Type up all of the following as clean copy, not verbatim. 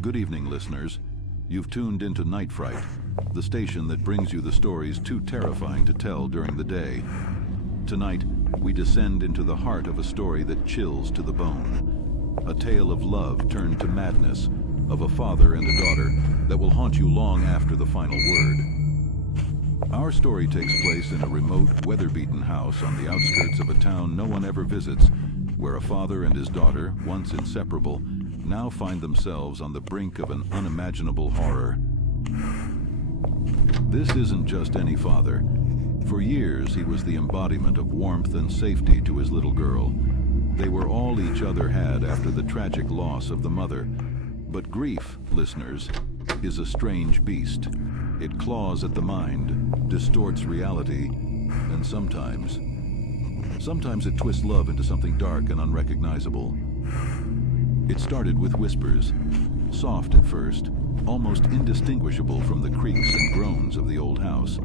Good evening, listeners. You've tuned into Night Fright, the station that brings you the stories too terrifying to tell during the day. Tonight, we descend into the heart of a story that chills to the bone. A tale of love turned to madness, of a father and a daughter that will haunt you long after the final word. Our story takes place in a remote, weather-beaten house on the outskirts of a town no one ever visits, where a father and his daughter, once inseparable, now find themselves on the brink of an unimaginable horror. This isn't just any father. For years, he was the embodiment of warmth and safety to his little girl. They were all each other had after the tragic loss of the mother. But grief, listeners, is a strange beast. It claws at the mind, distorts reality, and sometimes it twists love into something dark and unrecognizable. It started with whispers, soft at first, almost indistinguishable from the creaks and groans of the old house.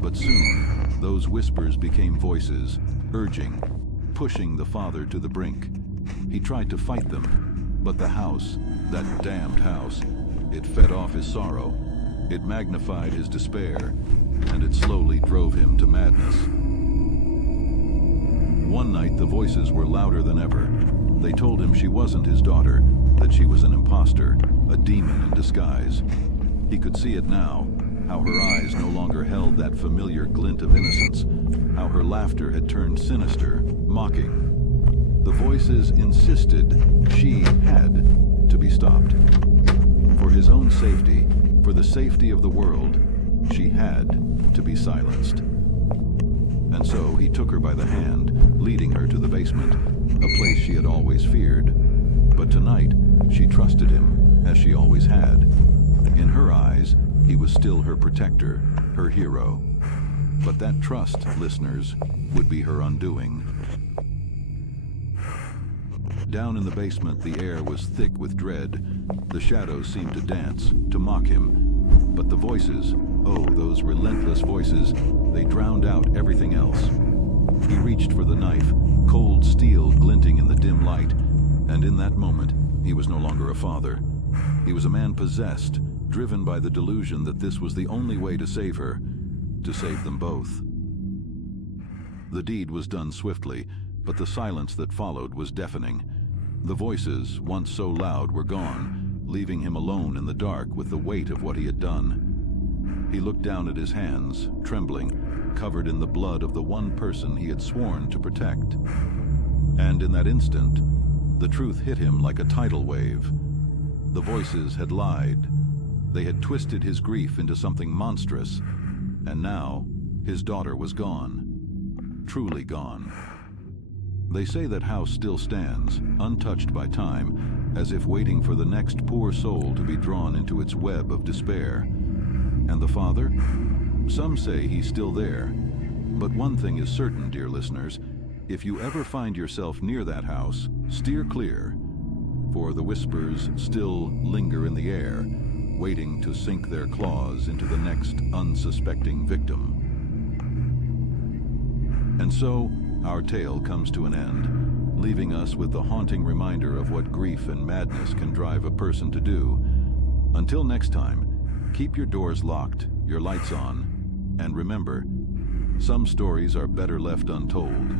But soon, those whispers became voices, urging, pushing the father to the brink. He tried to fight them, but the house, that damned house, it fed off his sorrow, it magnified his despair, and it slowly drove him to madness. One night, the voices were louder than ever. They told him she wasn't his daughter, that she was an imposter, a demon in disguise. He could see it now, how her eyes no longer held that familiar glint of innocence, how her laughter had turned sinister, mocking. The voices insisted she had to be stopped. For his own safety, for the safety of the world, she had to be silenced. And so he took her by the hand, leading her to the basement, a place she had always feared. But tonight, she trusted him, as she always had. In her eyes, he was still her protector, her hero. But that trust, listeners, would be her undoing. Down in the basement, the air was thick with dread. The shadows seemed to dance, to mock him. But the voices, oh, those relentless voices, they drowned out everything else. He reached for the knife, cold steel glinting in the dim light, and in that moment, he was no longer a father. He was a man possessed, driven by the delusion that this was the only way to save her, to save them both. The deed was done swiftly, but the silence that followed was deafening. The voices, once so loud, were gone, leaving him alone in the dark with the weight of what he had done. He looked down at his hands, trembling, covered in the blood of the one person he had sworn to protect. And in that instant, the truth hit him like a tidal wave. The voices had lied. They had twisted his grief into something monstrous, and now his daughter was gone, truly gone. They say that house still stands, untouched by time, as if waiting for the next poor soul to be drawn into its web of despair. And the father? Some say he's still there. But one thing is certain, dear listeners, if you ever find yourself near that house, steer clear, for the whispers still linger in the air, waiting to sink their claws into the next unsuspecting victim. And so, our tale comes to an end, leaving us with the haunting reminder of what grief and madness can drive a person to do. Until next time, keep your doors locked, your lights on, and remember, some stories are better left untold.